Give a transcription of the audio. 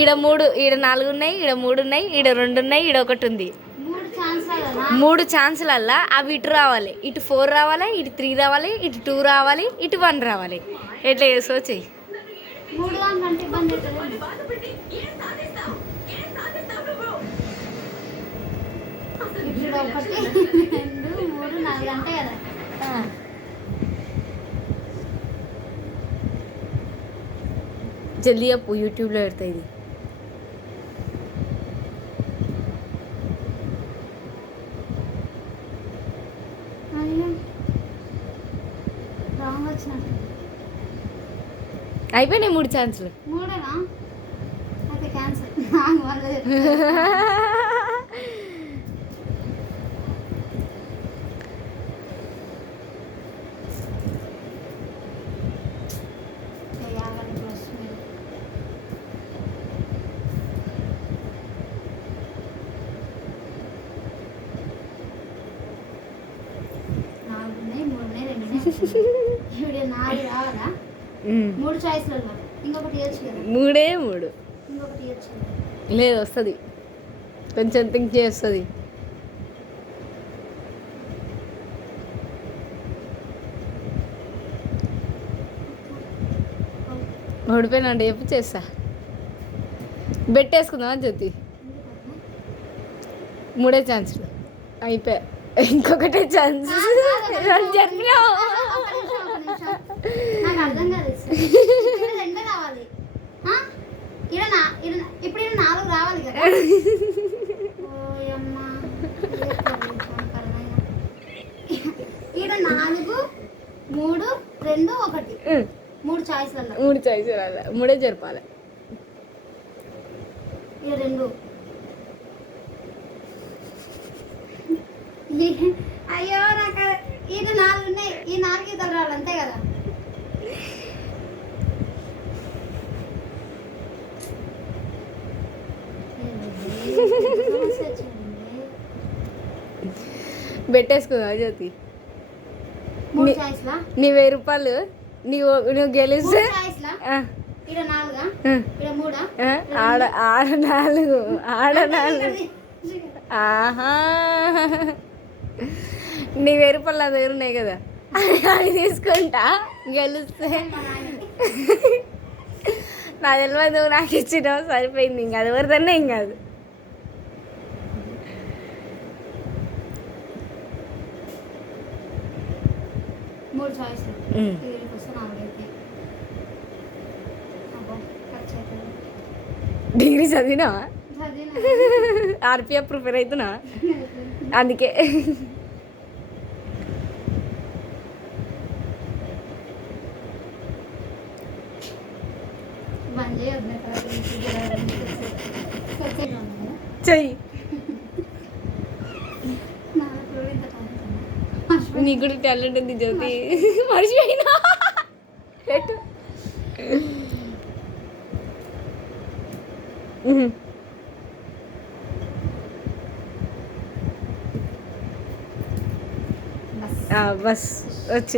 ఈడ 3, ఈడ 4 ఉన్నాయి, ఈడ 3 ఉన్నాయి, ఈడ 2 ఉన్నాయి, ఈడ 1 ఉంది. 3 ఛాన్సులల్లా అవి ఇటు రావాలి, ఇటు 4 రావాలి, ఇటు 3 రావాలి, ఇటు 2 రావాలి, ఇటు 1 రావాలి. ఎట్లా చేసో చెయ్యి. జల్దీ చెప్పు, యూట్యూబ్లో పెడతా ఇది. అయిపోయినాయి 3 ఛాన్సులు. మూడే 3 లేదు, వస్తుంది కొంచెం థింక్ చేస్తుంది. ఓడిపోయినా అంటే చెప్పు, చేస్తా. బెట్టేసుకుందామా జ్యోతి? 3 ఛాన్సులు అయిపోయా, ఇంకొకటే ఛాన్స్. చెప్పినావు ఇప్పుడు 4 రావాలి కదా. ఈడ 4, 3, 2, 1 3 చాయిస్లలో 3 జరపాలి. ఇక 2 అయ్యో నాకు ఈయన 4 ఉన్నాయి, ఈ 4 ఇతలు రావాలి అంతే కదా. బెట్టేసుకుందా జ్యోతి? నీ 1000 రూపాయలు నువ్వు గెలిస్తే ఆడ 4 ఆహా, నీ 1000 రూపాయలు నా దగ్గర ఉన్నాయి కదా, అవి తీసుకుంటా గెలిస్తే. నా తెలియదు, నువ్వు నాకు ఇచ్చినావు, సరిపోయింది. ఇంకా అది ఎవరిదన్నా ఏం కాదు. డిగ్రీ చదివినా, ఆర్పిఎఫ్ ప్రిపేర్ అవుతున్నా, అందుకే. చెయ్యి, నీకు కూడా టాలెంట్ ఉంది జ్యోతి, మర్చిపోయినా. బస్ వచ్చి